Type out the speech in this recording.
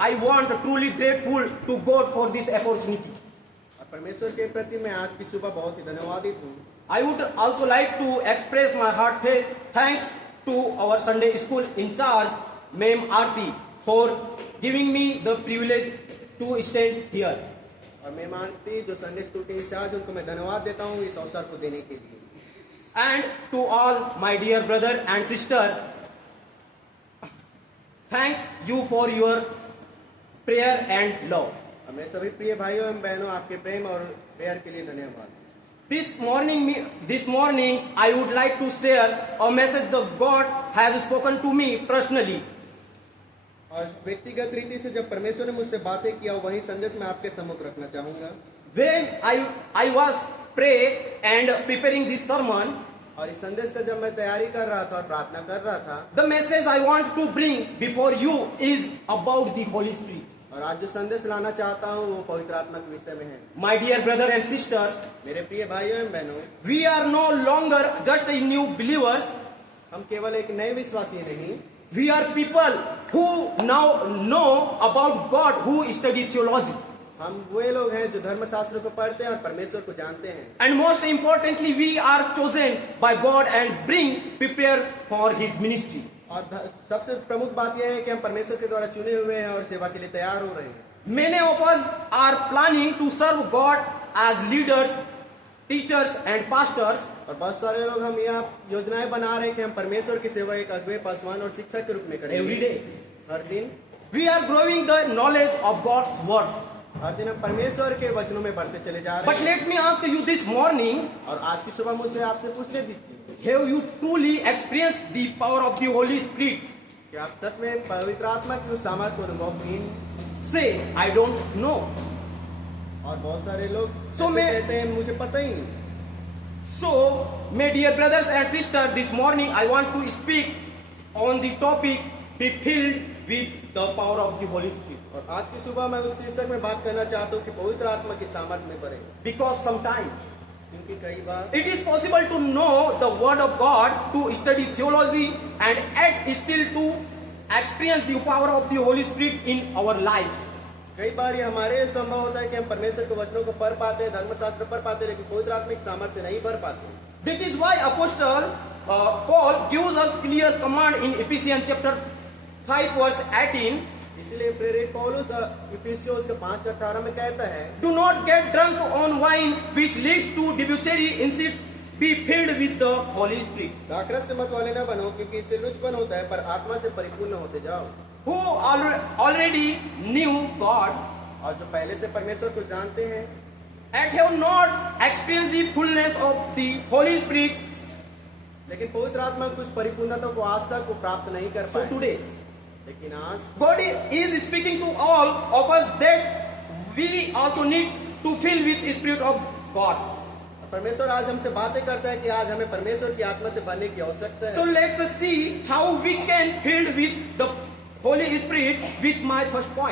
I want truly grateful to God for this opportunity. और परमेश्वर के प्रति मैं आज की सुबह बहुत ही धन्यवादित हूँ। I would also like to express my heartfelt thanks to our Sunday school in charge, Ma'am Aarti, for giving me the privilege to stand here. और मैं मानती जो संडे स्कूल के इंचार्ज उनको मैं धन्यवाद देता हूँ इस अवसर को देने के लिए। And to all my dear brother and sister, thanks you for your prayer and love. और मेरे सभी प्रिय भाइयों एवं बहनों आपके प्रेम और प्यार के लिए धन्यवाद। This morning, I would like to share a message that God has spoken to me personally. और व्यक्तिगत रीति से जब परमेश्वर ने मुझसे बातें किया वही संदेश मैं आपके सम्मुख रखना चाहूंगा। When I was praying and preparing this sermon, और इस संदेश का जब मैं तैयारी कर रहा था और प्रार्थना कर रहा था, the message I want to bring before you is about the Holy Spirit. और आज जो संदेश लाना चाहता हूँ वो पवित्र आत्मा के विषय में है। My dear brother and sister, मेरे प्रिय भाइयों एवं बहनों, we are no longer just a new believers. हम केवल एक नए विश्वासी नहीं, We are people who now know about God, who study theology. हम वे लोग हैं जो धर्मशास्त्र को पढ़ते हैं और परमेश्वर को जानते हैं। And most importantly, we are chosen by God and prepare for His ministry. और सबसे प्रमुख बात यह है कि हम परमेश्वर के द्वारा चुने हुए हैं और सेवा के लिए तैयार हो रहे हैं। Many of us are planning to serve God as leaders, teachers and pastors. और बहुत सारे लोग हम यहाँ योजनाएं बना रहे हैं कि हम परमेश्वर की सेवा एक अगुवे, पासवान और शिक्षक के रूप में करेंगे। Every day. हर दिन We are growing the knowledge of God's words. हर दिन हम परमेश्वर के वचनों में बढ़ते चले जा रहे But हैं। let me ask you this morning, और आज की सुबह मुझसे आपसे पूछने दीजिए, have you truly experienced the power of the Holy Spirit? कि आप सच में पवित्र आत्मा की उस सामर्थ को अनुभव किए? Say, I don't know. और बहुत सारे लोग So ऐसे मैं- कहते हैं मुझे पता ही नहीं। So, my dear brothers and sisters, this morning I want to speak on the topic, be filled with the power of the Holy Spirit. और आज की सुबह मैं उस शीर्षक में बात करना चाहता हूँ कि पवित्र आत्मा की सामर्थ में बढ़े, Because sometimes क्योंकि कई बार it is possible to know the Word of God, to study theology, and yet still to experience the power of the Holy Spirit in our lives. कई बार ये हमारे संभव होता है कि हम परमेश्वर के वचनों को पढ़ पाते हैं, धर्मशास्त्र पढ़ पाते हैं, लेकिन पवित्र आत्मा की सामर्थ से नहीं पढ़ पाते। That is why Apostle Paul gives us clear command in Ephesians chapter 5 verse 18. इसीलिए प्रेरित पौलुस इफिसियों उसके 5:18 में कहता है, Do not get drunk on wine which leads to debauchery, instead be filled with the Holy Spirit, दाखरस से मत वाले न बनो क्योंकि इससे लुचपन होता है, पर आत्मा से परिपूर्ण होते जाओ। who already knew God और जो पहले से परमेश्वर को जानते हैं and have not experienced the fullness of the Holy Spirit. लेकिन पवित्र आत्मा की उस परिपूर्णता को आज तक वो प्राप्त नहीं कर So पाए। today, लेकिन आज God is speaking to all of us that we also need to fill with the Spirit of God. परमेश्वर आज हमसे बातें करता है कि आज हमें परमेश्वर की आत्मा से बनने की आवश्यकता So है। let's see how we can fill with the Holy Spirit with my first point.